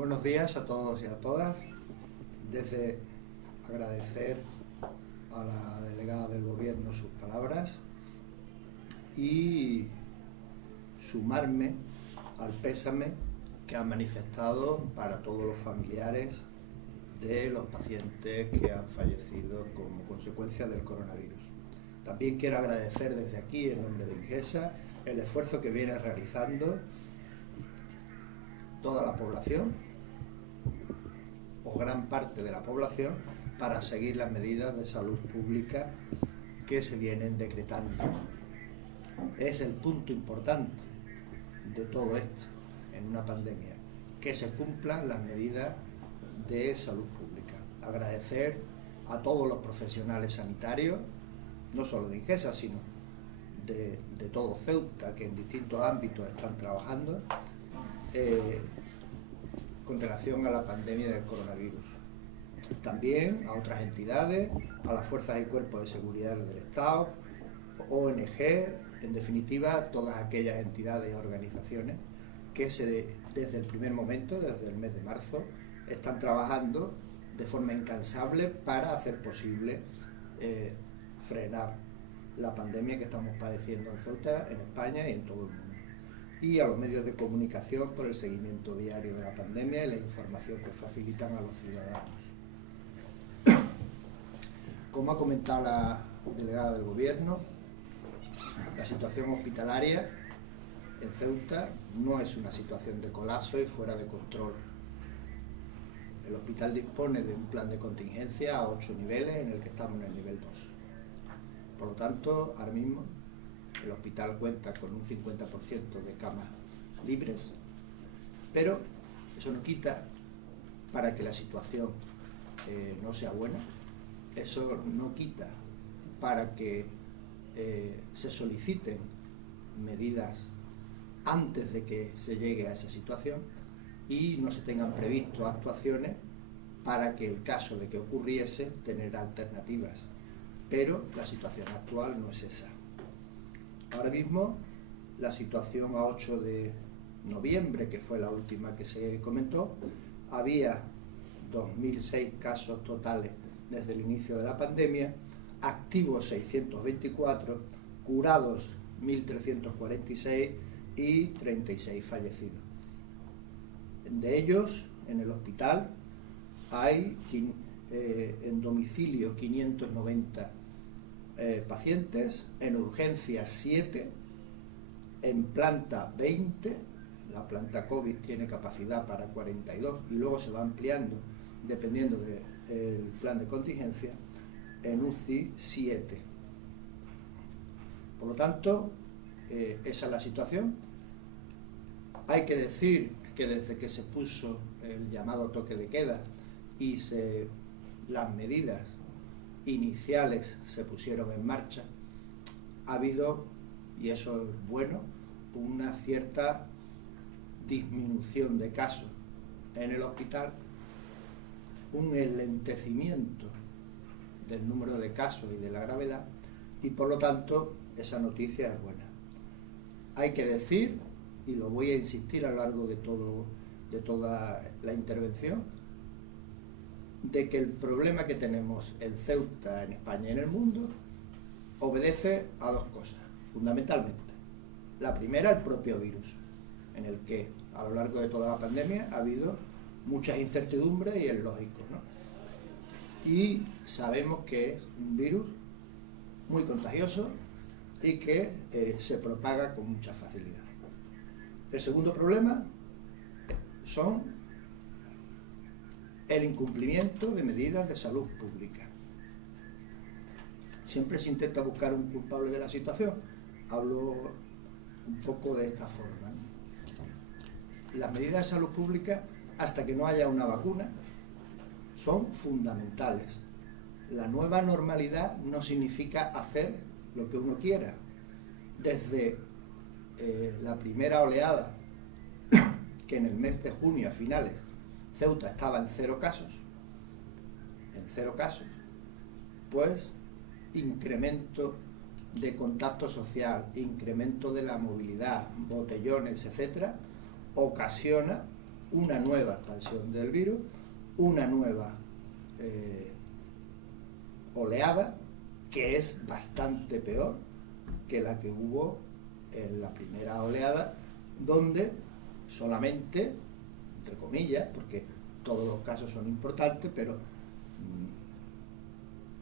Buenos días a todos y a todas. Desde agradecer a la delegada del Gobierno sus palabras y sumarme al pésame que han manifestado para todos los familiares de los pacientes que han fallecido como consecuencia del coronavirus. También quiero agradecer desde aquí, en nombre de Ingesa, el esfuerzo que viene realizando toda la población, o gran parte de la población, para seguir las medidas de salud pública que se vienen decretando. Es el punto importante de todo esto en una pandemia, que se cumplan las medidas de salud pública. Agradecer a todos los profesionales sanitarios, no solo de Ingesa, sino de todo Ceuta, que en distintos ámbitos están trabajando con relación a la pandemia del coronavirus. También a otras entidades, a las fuerzas y cuerpos de seguridad del Estado, ONG, en definitiva, todas aquellas entidades y organizaciones que desde el primer momento, desde el mes de marzo, están trabajando de forma incansable para hacer posible frenar la pandemia que estamos padeciendo en Ceuta, en España y en todo el mundo. Y a los medios de comunicación por el seguimiento diario de la pandemia y la información que facilitan a los ciudadanos. Como ha comentado la delegada del Gobierno, la situación hospitalaria en Ceuta no es una situación de colapso y fuera de control. El hospital dispone de un plan de contingencia a 8 niveles, en el que estamos en el nivel 2. Por lo tanto, ahora mismo el hospital cuenta con un 50% de camas libres, pero eso no quita, para que la situación no sea buena, eso no quita para que se soliciten medidas antes de que se llegue a esa situación y no se tengan previsto actuaciones para que, el caso de que ocurriese, tener alternativas. Pero la situación actual no es esa. Ahora mismo, la situación a 8 de noviembre, que fue la última que se comentó, había 2.006 casos totales desde el inicio de la pandemia, activos 624, curados 1.346 y 36 fallecidos. De ellos, en el hospital, hay en domicilio 590 pacientes, en urgencias 7, en planta 20, la planta COVID tiene capacidad para 42 y luego se va ampliando dependiendo del plan de contingencia, en UCI 7. Por lo tanto, esa es la situación. Hay que decir que desde que se puso el llamado toque de queda y las medidas iniciales se pusieron en marcha, ha habido, y eso es bueno, una cierta disminución de casos en el hospital, un enlentecimiento del número de casos y de la gravedad, y por lo tanto esa noticia es buena. Hay que decir, y lo voy a insistir a lo largo de toda la intervención, de que el problema que tenemos en Ceuta, en España y en el mundo obedece a dos cosas, fundamentalmente. La primera, el propio virus, en el que a lo largo de toda la pandemia ha habido muchas incertidumbres, y es lógico, ¿no? Y sabemos que es un virus muy contagioso y que se propaga con mucha facilidad. El segundo problema son el incumplimiento de medidas de salud pública. Siempre se intenta buscar un culpable de la situación. Hablo un poco de esta forma, ¿no? Las medidas de salud pública, hasta que no haya una vacuna, son fundamentales. La nueva normalidad no significa hacer lo que uno quiera. Desde la primera oleada, que en el mes de junio a finales Ceuta estaba en 0 casos, pues incremento de contacto social, incremento de la movilidad, botellones, etcétera, ocasiona una nueva expansión del virus, una nueva oleada que es bastante peor que la que hubo en la primera oleada, donde solamente, entre comillas, porque todos los casos son importantes, pero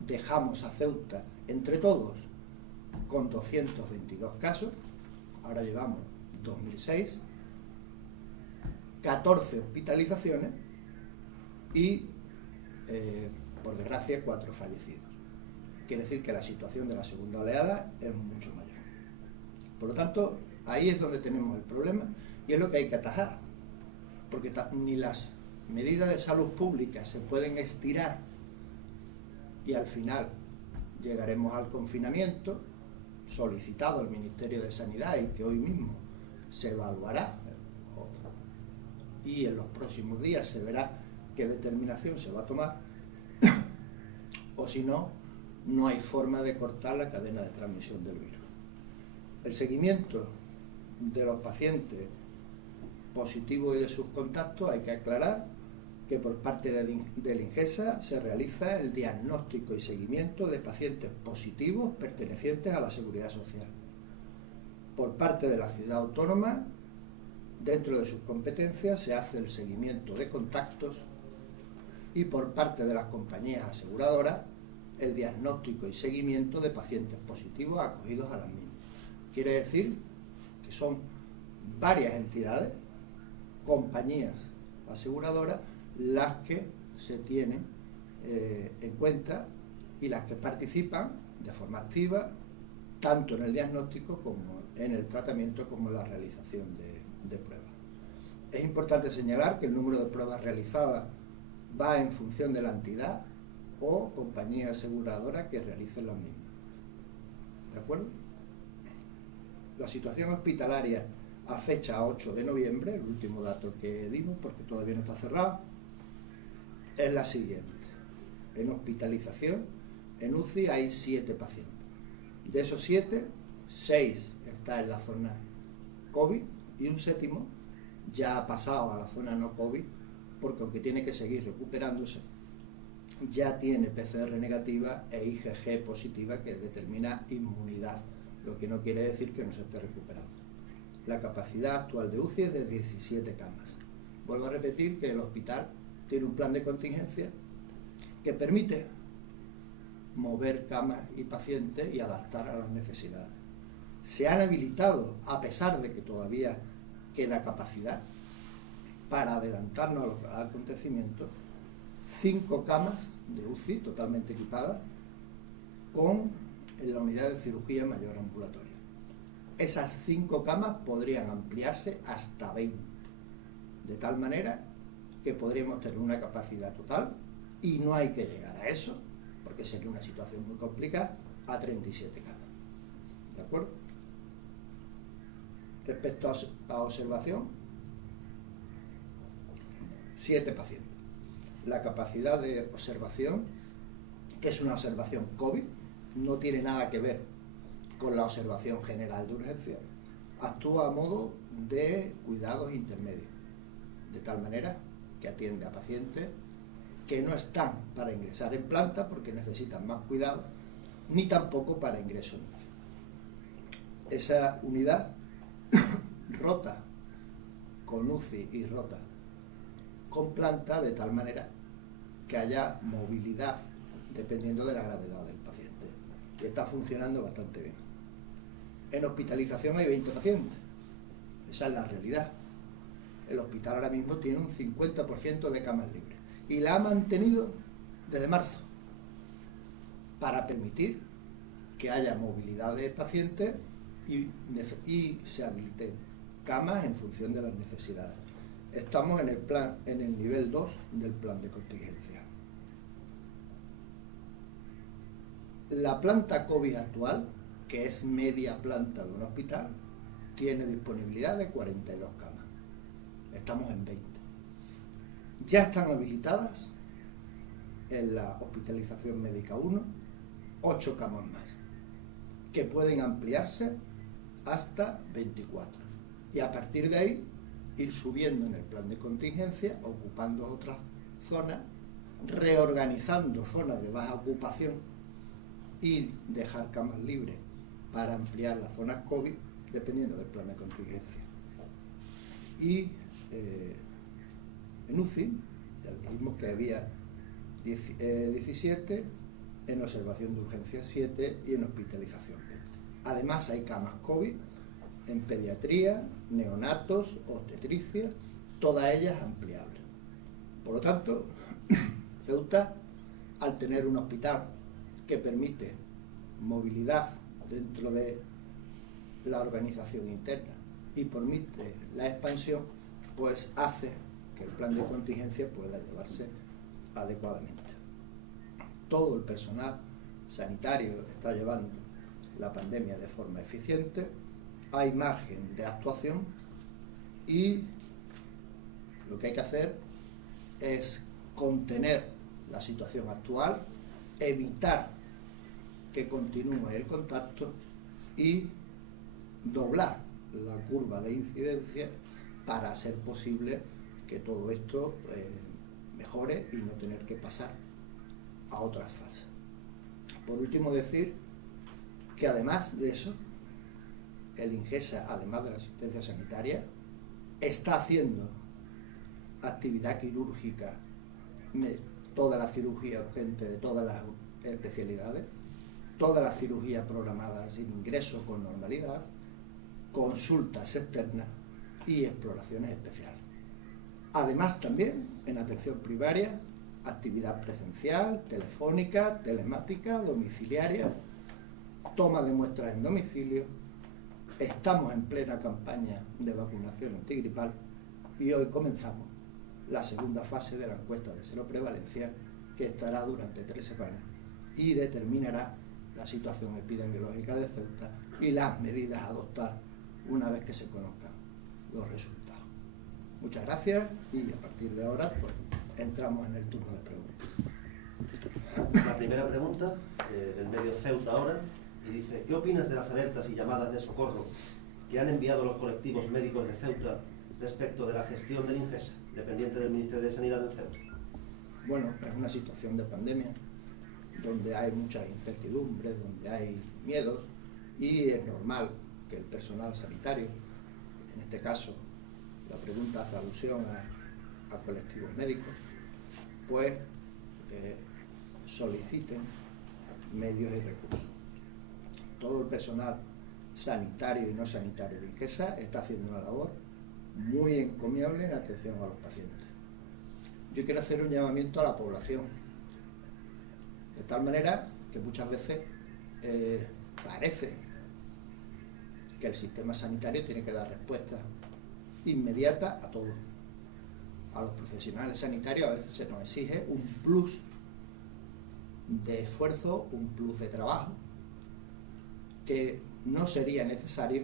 dejamos a Ceuta entre todos con 222 casos, ahora llevamos 2006, 14 hospitalizaciones y, por desgracia, 4 fallecidos. Quiere decir que la situación de la segunda oleada es mucho mayor. Por lo tanto, ahí es donde tenemos el problema y es lo que hay que atajar, porque ni las medidas de salud pública se pueden estirar y al final llegaremos al confinamiento solicitado al Ministerio de Sanidad y que hoy mismo se evaluará y en los próximos días se verá qué determinación se va a tomar, o si no, no hay forma de cortar la cadena de transmisión del virus. El seguimiento de los pacientes positivos y de sus contactos, hay que aclarar que por parte del INGESA se realiza el diagnóstico y seguimiento de pacientes positivos pertenecientes a la Seguridad Social. Por parte de la Ciudad Autónoma, dentro de sus competencias, se hace el seguimiento de contactos y por parte de las compañías aseguradoras, el diagnóstico y seguimiento de pacientes positivos acogidos a las mismas. Quiere decir que son varias entidades, compañías aseguradoras, las que se tienen en cuenta y las que participan de forma activa tanto en el diagnóstico como en el tratamiento como en la realización de pruebas. Es importante señalar que el número de pruebas realizadas va en función de la entidad o compañía aseguradora que realicen las mismas. ¿De acuerdo? La situación hospitalaria a fecha 8 de noviembre, el último dato que dimos, porque todavía no está cerrado, es la siguiente. En hospitalización, en UCI hay 7 pacientes. De esos 7, 6 está en la zona COVID y un 7º ya ha pasado a la zona no COVID, porque aunque tiene que seguir recuperándose, ya tiene PCR negativa e IgG positiva que determina inmunidad, lo que no quiere decir que no se esté recuperando. La capacidad actual de UCI es de 17 camas. Vuelvo a repetir que el hospital tiene un plan de contingencia que permite mover camas y pacientes y adaptar a las necesidades. Se han habilitado, a pesar de que todavía queda capacidad, para adelantarnos a los acontecimientos, 5 camas de UCI totalmente equipadas con la unidad de cirugía mayor ambulatoria. Esas 5 camas podrían ampliarse hasta 20, de tal manera que podríamos tener una capacidad total, y no hay que llegar a eso, porque sería una situación muy complicada, a 37 camas. ¿De acuerdo? Respecto a observación, 7 pacientes. La capacidad de observación, que es una observación COVID, no tiene nada que ver con la observación general de urgencia, actúa a modo de cuidados intermedios, de tal manera que atiende a pacientes que no están para ingresar en planta porque necesitan más cuidado, ni tampoco para ingreso en UCI. Esa unidad rota con UCI y rota con planta de tal manera que haya movilidad dependiendo de la gravedad del paciente, y está funcionando bastante bien. En hospitalización hay 20 pacientes, esa es la realidad. El hospital ahora mismo tiene un 50% de camas libres y la ha mantenido desde marzo para permitir que haya movilidad de pacientes y se habiliten camas en función de las necesidades. Estamos en el nivel 2 del plan de contingencia. La planta COVID actual, que es media planta de un hospital, tiene disponibilidad de 42 camas. Estamos en 20. Ya están habilitadas en la hospitalización médica 1 8 camas más, que pueden ampliarse hasta 24. Y a partir de ahí ir subiendo en el plan de contingencia, ocupando otras zonas, reorganizando zonas de baja ocupación y dejar camas libres para ampliar las zonas COVID, dependiendo del plan de contingencia. Y en UCI, ya dijimos que había 17, en observación de urgencia 7 y en hospitalización 20. Además hay camas COVID en pediatría, neonatos, obstetricia, todas ellas ampliables. Por lo tanto, Ceuta, al tener un hospital que permite movilidad dentro de la organización interna y permite la expansión, pues hace que el plan de contingencia pueda llevarse adecuadamente. Todo el personal sanitario está llevando la pandemia de forma eficiente, hay margen de actuación y lo que hay que hacer es contener la situación actual, evitar que continúe el contacto y doblar la curva de incidencia para hacer posible que todo esto mejore y no tener que pasar a otras fases. Por último, decir que además de eso, el INGESA, además de la asistencia sanitaria, está haciendo actividad quirúrgica, toda la cirugía urgente de todas las especialidades, todas las cirugías programadas sin ingreso con normalidad, consultas externas y exploraciones especiales. Además, también en atención primaria, actividad presencial, telefónica, telemática, domiciliaria, toma de muestras en domicilio. Estamos en plena campaña de vacunación antigripal y hoy comenzamos la segunda fase de la encuesta de seroprevalencia, que estará durante 3 semanas y determinará la situación epidemiológica de Ceuta y las medidas a adoptar una vez que se conozcan los resultados. Muchas gracias y a partir de ahora pues, entramos en el turno de preguntas. La primera pregunta del medio Ceuta ahora, y dice: ¿qué opinas de las alertas y llamadas de socorro que han enviado los colectivos médicos de Ceuta respecto de la gestión del INGESA, dependiente del Ministerio de Sanidad en Ceuta? Bueno, es una situación de pandemia donde hay muchas incertidumbres, donde hay miedos y es normal que el personal sanitario, en este caso la pregunta hace alusión a colectivos médicos, pues soliciten medios y recursos. Todo el personal sanitario y no sanitario de INGESA está haciendo una labor muy encomiable en atención a los pacientes. Yo quiero hacer un llamamiento a la población, de tal manera que muchas veces parece que el sistema sanitario tiene que dar respuesta inmediata a todo. A los profesionales sanitarios a veces se nos exige un plus de esfuerzo, un plus de trabajo, que no sería necesario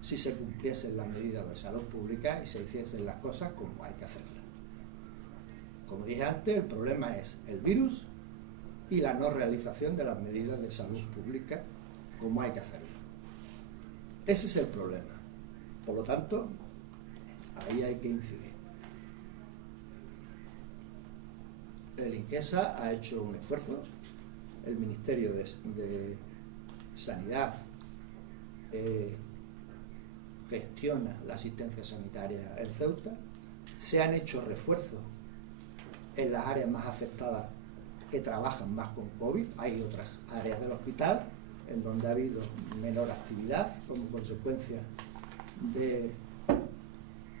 si se cumpliesen las medidas de salud pública y se hiciesen las cosas como hay que hacerlas. Como dije antes, el problema es el virus y la no realización de las medidas de salud pública como hay que hacerlo. Ese es el problema. Por lo tanto, ahí hay que incidir. El INGESA ha hecho un esfuerzo, el Ministerio de Sanidad gestiona la asistencia sanitaria en Ceuta, se han hecho refuerzos en las áreas más afectadas que trabajan más con COVID, hay otras áreas del hospital en donde ha habido menor actividad como consecuencia de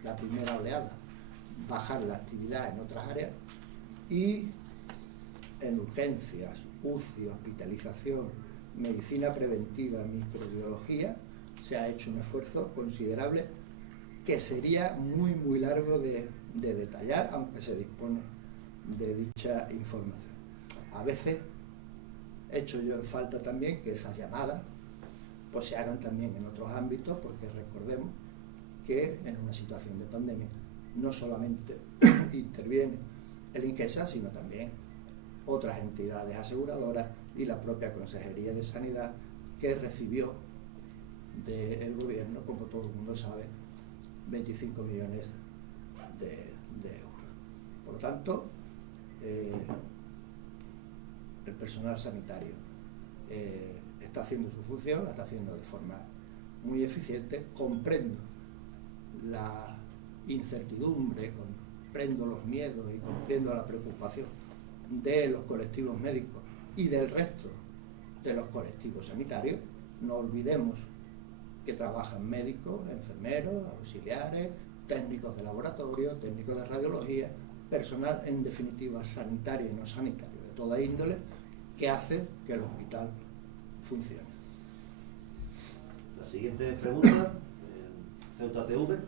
la primera oleada, bajar la actividad en otras áreas y en urgencias, UCI, hospitalización, medicina preventiva, microbiología, se ha hecho un esfuerzo considerable que sería muy largo de detallar, aunque se dispone de dicha información. A veces he hecho yo en falta también que esas llamadas pues se hagan también en otros ámbitos, porque recordemos que en una situación de pandemia no solamente interviene el INGESA, sino también otras entidades aseguradoras y la propia Consejería de Sanidad, que recibió del gobierno, como todo el mundo sabe, 25 millones de euros. Por lo tanto, el personal sanitario está haciendo su función, la está haciendo de forma muy eficiente. Comprendo la incertidumbre, comprendo los miedos y comprendo la preocupación de los colectivos médicos y del resto de los colectivos sanitarios. No olvidemos que trabajan médicos, enfermeros, auxiliares, técnicos de laboratorio, técnicos de radiología, personal en definitiva sanitario y no sanitario de toda índole, que hace que el hospital funcione. La siguiente pregunta, Ceuta TV.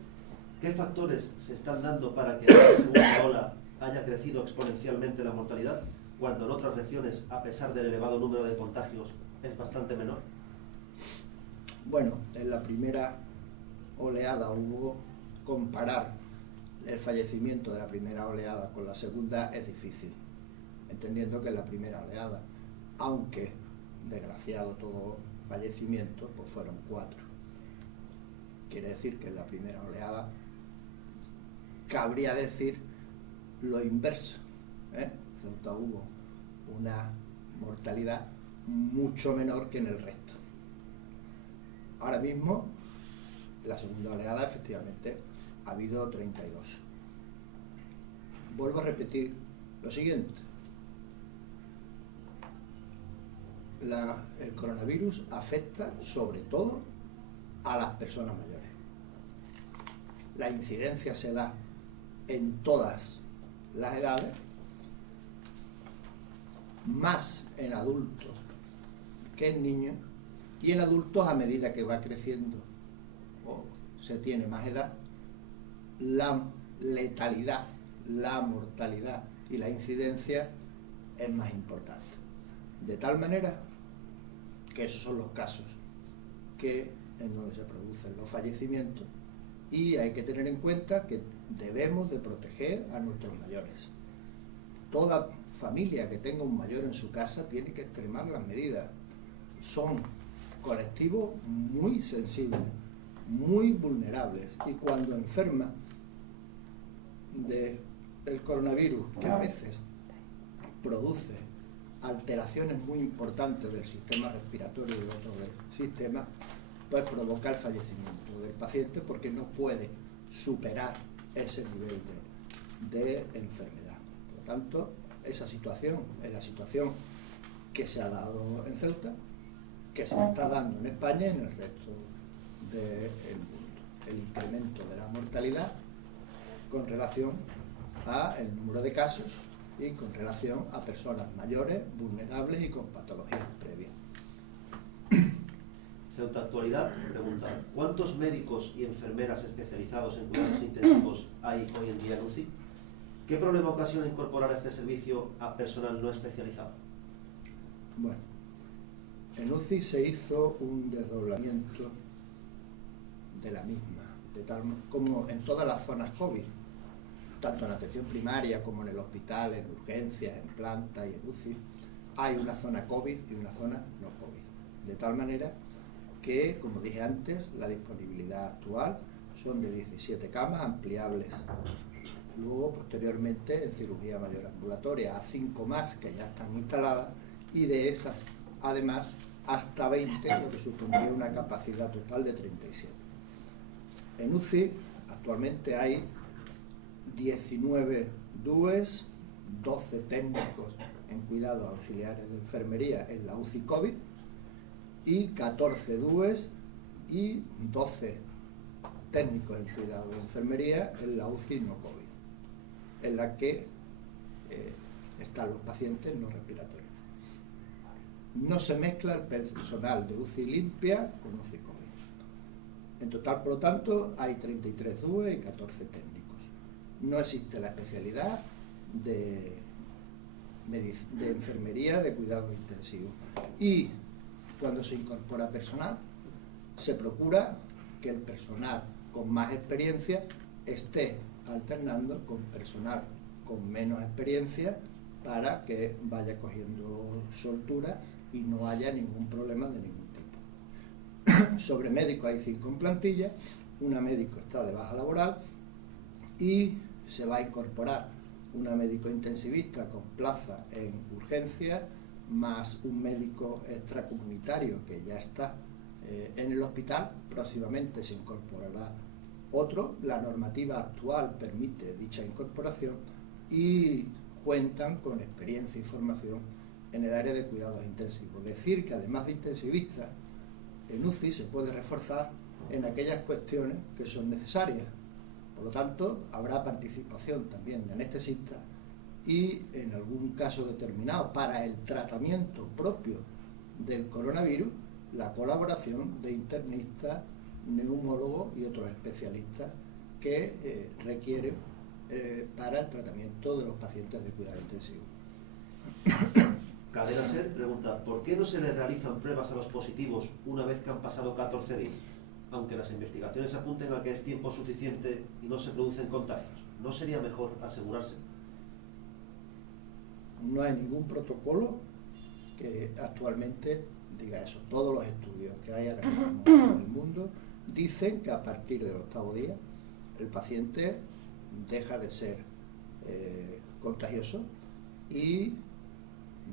¿Qué factores se están dando para que en la segunda ola haya crecido exponencialmente la mortalidad, cuando en otras regiones, a pesar del elevado número de contagios, es bastante menor? Bueno, en la primera oleada comparar el fallecimiento de la primera oleada con la segunda es difícil, entendiendo que en la primera oleada, aunque desgraciado todo fallecimiento, pues fueron 4. Quiere decir que en la primera oleada cabría decir lo inverso, Ceuta hubo una mortalidad mucho menor que en el resto. Ahora mismo, en la segunda oleada, efectivamente, ha habido 32. Vuelvo a repetir lo siguiente. El coronavirus afecta sobre todo a las personas mayores. La incidencia se da en todas las edades, más en adultos que en niños, y en adultos, a medida que va creciendo o se tiene más edad, la letalidad, la mortalidad y la incidencia es más importante. De tal manera que esos son los casos en donde se producen los fallecimientos, y hay que tener en cuenta que debemos de proteger a nuestros mayores. Toda familia que tenga un mayor en su casa tiene que extremar las medidas. Son colectivos muy sensibles, muy vulnerables, y cuando enferma del coronavirus, que a veces produce alteraciones muy importantes del sistema respiratorio y de otros sistemas, pues provoca el fallecimiento del paciente porque no puede superar ese nivel de enfermedad. Por lo tanto, esa situación es la situación que se ha dado en Ceuta, que se está dando en España y en el resto del mundo. El incremento de la mortalidad con relación al número de casos y con relación a personas mayores, vulnerables y con patologías previas. Ceuta Actualidad pregunta: ¿cuántos médicos y enfermeras especializados en cuidados intensivos hay hoy en día en UCI? ¿Qué problema ocasiona incorporar a este servicio a personal no especializado? Bueno, en UCI se hizo un desdoblamiento de la misma, de tal como en todas las zonas COVID, tanto en atención primaria como en el hospital, en urgencias, en planta y en UCI, hay una zona COVID y una zona no COVID. De tal manera que, como dije antes, la disponibilidad actual son de 17 camas ampliables. Luego, posteriormente, en cirugía mayor ambulatoria, a 5 más que ya están instaladas, y de esas, además, hasta 20, lo que supondría una capacidad total de 37. En UCI, actualmente hay 19 DUEs, 12 técnicos en cuidados auxiliares de enfermería en la UCI COVID, y 14 DUEs y 12 técnicos en cuidado de enfermería en la UCI no COVID, en la que están los pacientes no respiratorios. No se mezcla el personal de UCI limpia con UCI COVID. En total, por lo tanto, hay 33 DUEs y 14 técnicos. No existe la especialidad de enfermería de cuidados intensivos. Y cuando se incorpora personal, se procura que el personal con más experiencia esté alternando con personal con menos experiencia para que vaya cogiendo soltura y no haya ningún problema de ningún tipo. Sobre médicos hay 5 en plantilla una médico está de baja laboral y se va a incorporar una médico intensivista con plaza en urgencia, más un médico extracomunitario que ya está en el hospital. Próximamente se incorporará otro. La normativa actual permite dicha incorporación y cuentan con experiencia y formación en el área de cuidados intensivos. Decir que además de intensivistas, en UCI se puede reforzar en aquellas cuestiones que son necesarias. Por lo tanto, habrá participación también de anestesistas y, en algún caso determinado, para el tratamiento propio del coronavirus, la colaboración de internistas, neumólogos y otros especialistas que requieren para el tratamiento de los pacientes de cuidado intensivo. Cadena Ser pregunta, ¿por qué no se le realizan pruebas a los positivos una vez que han pasado 14 días? Aunque las investigaciones apunten a que es tiempo suficiente y no se producen contagios, ¿no sería mejor asegurarse? No hay ningún protocolo que actualmente diga eso. Todos los estudios que hay ahora mismo en el mundo dicen que a partir del 8º día el paciente deja de ser contagioso y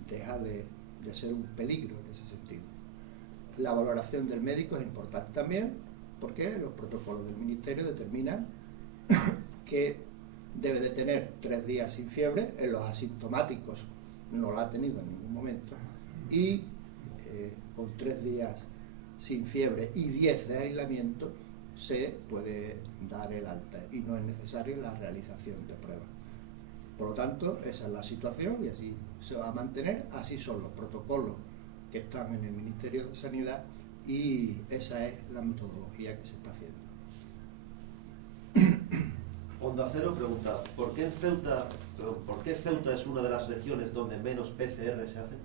deja de ser un peligro en ese sentido. La valoración del médico es importante también, porque los protocolos del Ministerio determinan que debe de tener 3 días sin fiebre. En los asintomáticos no la ha tenido en ningún momento, y con 3 días sin fiebre y 10 de aislamiento se puede dar el alta y no es necesaria la realización de pruebas. Por lo tanto, esa es la situación y así se va a mantener. Así son los protocolos que están en el Ministerio de Sanidad y esa es la metodología que se está haciendo. Onda Cero pregunta, ¿por qué Ceuta es una de las regiones donde menos PCR se hacen?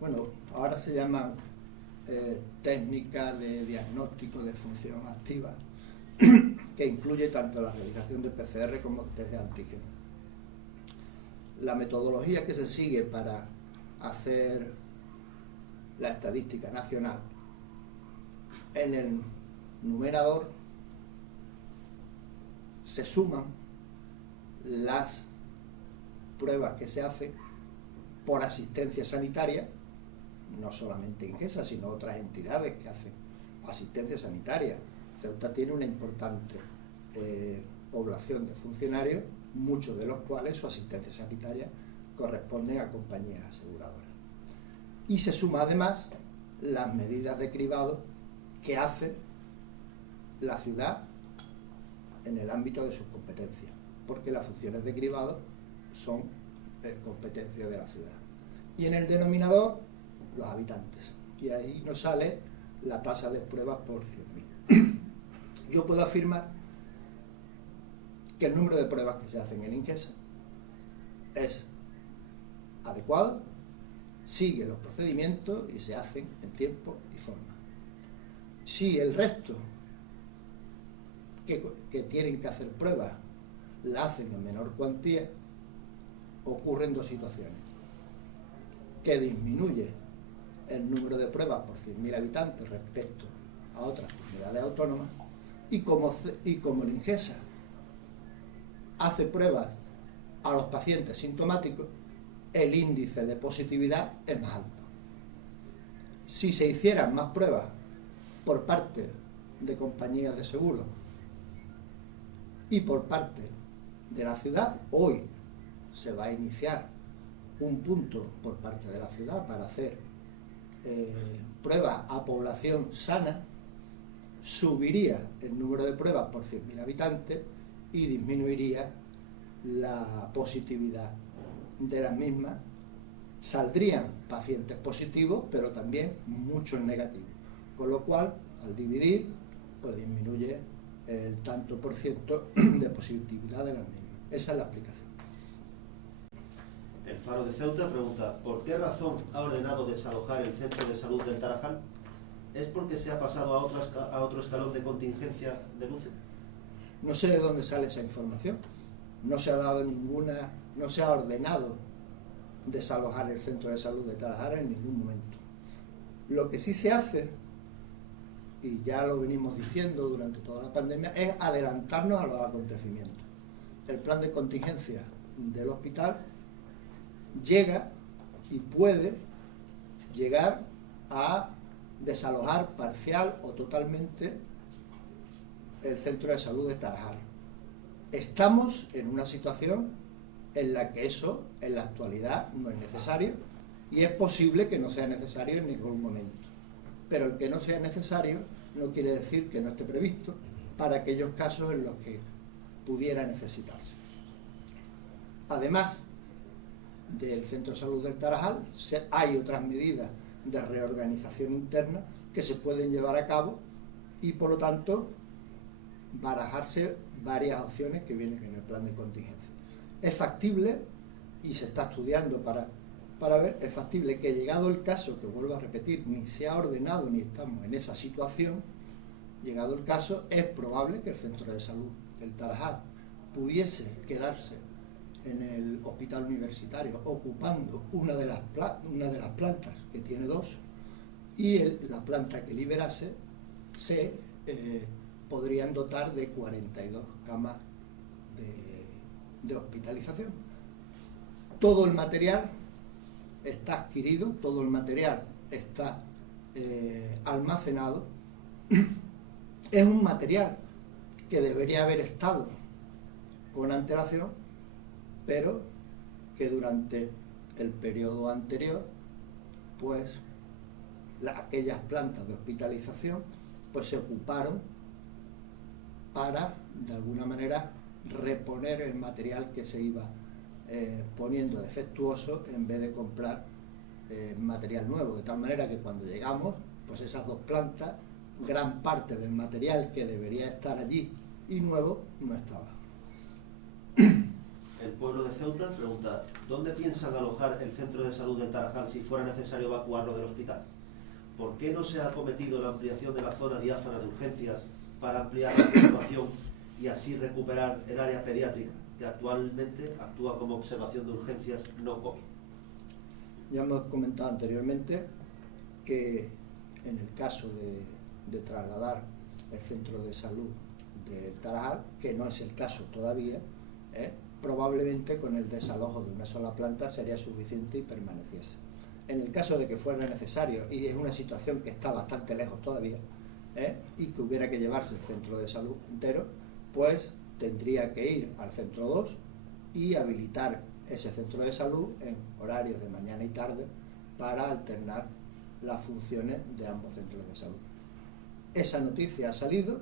Bueno, ahora se llaman técnicas de diagnóstico de función activa, que incluye tanto la realización de PCR como test de antígeno. La metodología que se sigue para hacer la estadística nacional, en el numerador se suman las pruebas que se hacen por asistencia sanitaria, no solamente INGESA, sino otras entidades que hacen asistencia sanitaria. Ceuta tiene una importante población de funcionarios, muchos de los cuales su asistencia sanitaria corresponden a compañías aseguradoras. Y se suma además las medidas de cribado que hace la ciudad en el ámbito de sus competencias, porque las funciones de cribado son competencia de la ciudad. Y en el denominador, los habitantes. Y ahí nos sale la tasa de pruebas por 100.000. Yo puedo afirmar que el número de pruebas que se hacen en INGESA es adecuado, sigue los procedimientos y se hacen en tiempo y forma. Si el resto que tienen que hacer pruebas la hacen en menor cuantía, ocurren dos situaciones: que disminuye el número de pruebas por 100.000 habitantes respecto a otras comunidades autónomas, y como el INGESA hace pruebas a los pacientes sintomáticos, el índice de positividad es más alto. Si se hicieran más pruebas por parte de compañías de seguros y por parte de la ciudad, hoy se va a iniciar un punto por parte de la ciudad para hacer pruebas a población sana, subiría el número de pruebas por 100.000 habitantes y disminuiría la positividad de las mismas. Saldrían pacientes positivos, pero también muchos negativos, con lo cual, al dividir, pues disminuye el tanto por ciento de positividad de las mismas. Esa es la explicación. El Faro de Ceuta pregunta, ¿por qué razón ha ordenado desalojar el centro de salud del Tarajal? ¿Es porque se ha pasado a otro escalón de contingencia de luces? No sé de dónde sale esa información. No se ha dado ninguna, no se ha ordenado desalojar el centro de salud de Tarajal en ningún momento. Lo que sí se hace, y ya lo venimos diciendo durante toda la pandemia, es adelantarnos a los acontecimientos. El plan de contingencia del hospital llega y puede llegar a desalojar parcial o totalmente el centro de salud de Tarajal. Estamos en una situación en la que eso en la actualidad no es necesario y es posible que no sea necesario en ningún momento. Pero el que no sea necesario no quiere decir que no esté previsto para aquellos casos en los que pudiera necesitarse. Además del Centro de Salud del Tarajal, hay otras medidas de reorganización interna que se pueden llevar a cabo y, por lo tanto, barajarse varias opciones que vienen en el plan de contingencia. Es factible, y se está estudiando para ver, es factible que llegado el caso, que vuelvo a repetir, ni se ha ordenado ni estamos en esa situación, llegado el caso, es probable que el Centro de Salud del Tarajal pudiese quedarse en el hospital universitario ocupando una de las plantas, que tiene dos, y la planta que liberase se podrían dotar de 42 camas de hospitalización. Todo el material está adquirido, todo el material está almacenado. Es un material que debería haber estado con antelación, pero que durante el periodo anterior, pues aquellas plantas de hospitalización pues se ocuparon para, de alguna manera, reponer el material que se iba poniendo defectuoso en vez de comprar material nuevo, de tal manera que cuando llegamos, pues esas dos plantas, gran parte del material que debería estar allí y nuevo no estaba. El pueblo de Ceuta pregunta: ¿dónde piensan alojar el centro de salud del Tarajal si fuera necesario evacuarlo del hospital? ¿Por qué no se ha acometido la ampliación de la zona diáfana de urgencias para ampliar la observación y así recuperar el área pediátrica, que actualmente actúa como observación de urgencias no COVID? Ya hemos comentado anteriormente que en el caso de trasladar el centro de salud del Tarajal, que no es el caso todavía, probablemente con el desalojo de una sola planta sería suficiente y permaneciese. En el caso de que fuera necesario, y es una situación que está bastante lejos todavía, y que hubiera que llevarse el centro de salud entero, pues tendría que ir al centro 2 y habilitar ese centro de salud en horarios de mañana y tarde para alternar las funciones de ambos centros de salud. Esa noticia ha salido,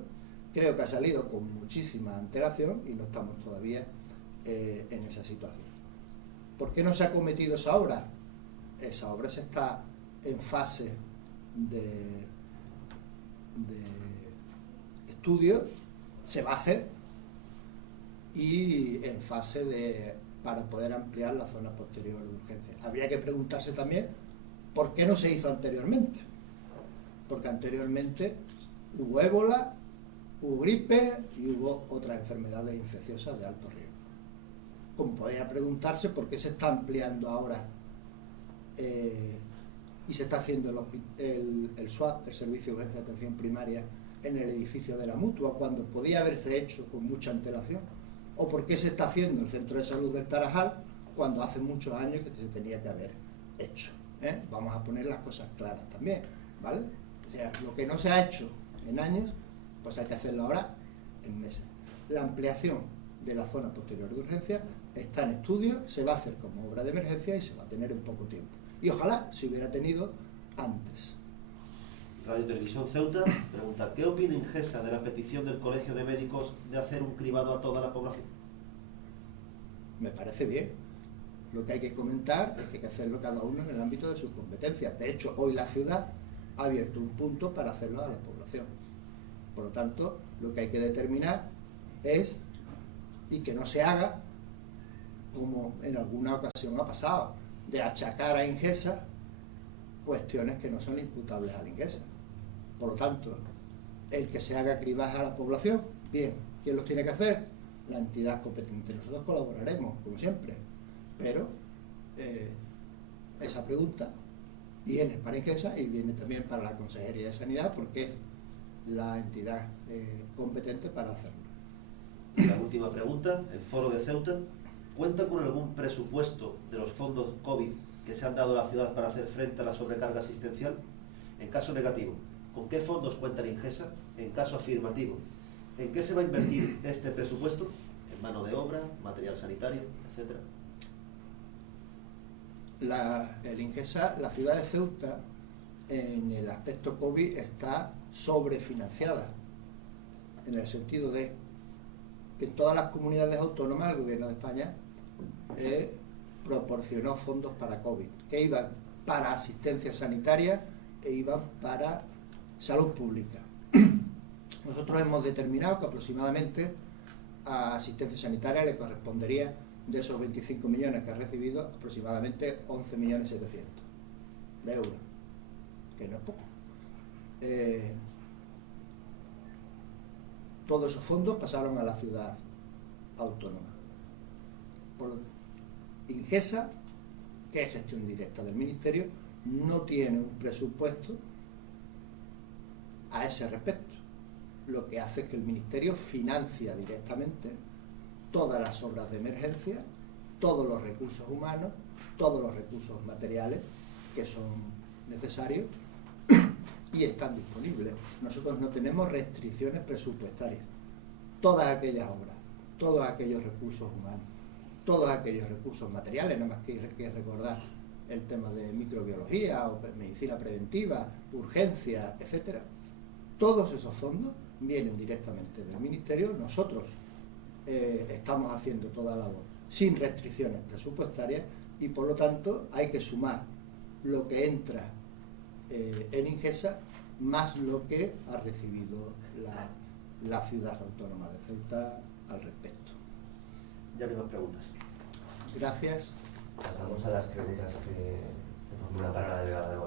creo que ha salido con muchísima antelación y no estamos todavía en esa situación. ¿Por qué no se ha cometido esa obra? Esa obra se está en fase de estudio, se va a hacer, y en fase para poder ampliar la zona posterior de urgencia. Habría que preguntarse también por qué no se hizo anteriormente, porque anteriormente hubo ébola, hubo gripe y hubo otras enfermedades infecciosas de alto riesgo. Como podría preguntarse por qué se está ampliando ahora y se está haciendo el SWAT, el Servicio de Urgencia de Atención Primaria, en el edificio de la Mutua, cuando podía haberse hecho con mucha antelación. O por qué se está haciendo el Centro de Salud del Tarajal cuando hace muchos años que se tenía que haber hecho. Vamos a poner las cosas claras también, ¿vale? O sea, lo que no se ha hecho en años, pues hay que hacerlo ahora en meses. La ampliación de la zona posterior de urgencia está en estudio, se va a hacer como obra de emergencia y se va a tener en poco tiempo. Y ojalá se hubiera tenido antes. Radio Televisión Ceuta pregunta: ¿qué opina Ingesa de la petición del Colegio de Médicos de hacer un cribado a toda la población? Me parece bien. Lo que hay que comentar es que hay que hacerlo cada uno en el ámbito de sus competencias. De hecho, hoy la ciudad ha abierto un punto para hacerlo a la población. Por lo tanto, lo que hay que determinar es, y que no se haga, como en alguna ocasión ha pasado, de achacar a Ingesa cuestiones que no son imputables a la Ingesa. Por lo tanto, el que se haga cribaje a la población, bien. ¿Quién lo tiene que hacer? La entidad competente. Nosotros colaboraremos, como siempre, pero esa pregunta viene para Ingesa y viene también para la Consejería de Sanidad, porque es la entidad competente para hacerlo. Y la última pregunta, el Foro de Ceuta, ¿cuenta con algún presupuesto de los fondos COVID que se han dado a la ciudad para hacer frente a la sobrecarga asistencial? En caso negativo, ¿con qué fondos cuenta la Ingesa? En caso afirmativo, ¿en qué se va a invertir este presupuesto? ¿En mano de obra, material sanitario, etcétera? El Ingesa, la ciudad de Ceuta, en el aspecto COVID está sobrefinanciada, en el sentido de que en todas las comunidades autónomas el Gobierno de España proporcionó fondos para COVID, que iban para asistencia sanitaria e iban para salud pública. Nosotros hemos determinado que aproximadamente a asistencia sanitaria le correspondería, de esos 25 millones que ha recibido, aproximadamente 11.700.000 de euros, que no es poco. Todos esos fondos pasaron a la ciudad autónoma. Por Ingesa, que es gestión directa del Ministerio, no tiene un presupuesto a ese respecto. Lo que hace es que el Ministerio financia directamente todas las obras de emergencia, todos los recursos humanos, todos los recursos materiales que son necesarios y están disponibles. Nosotros no tenemos restricciones presupuestarias. Todas aquellas obras, todos aquellos recursos humanos, todos aquellos recursos materiales, nada más que recordar el tema de microbiología o medicina preventiva, urgencia, etcétera. Todos esos fondos vienen directamente del Ministerio. Nosotros estamos haciendo toda la labor sin restricciones presupuestarias y por lo tanto hay que sumar lo que entra en Ingesa más lo que ha recibido la ciudad autónoma de Ceuta al respecto. Ya no hay más preguntas. Gracias. Pasamos a las preguntas que se formulan para la delegada del Gobierno.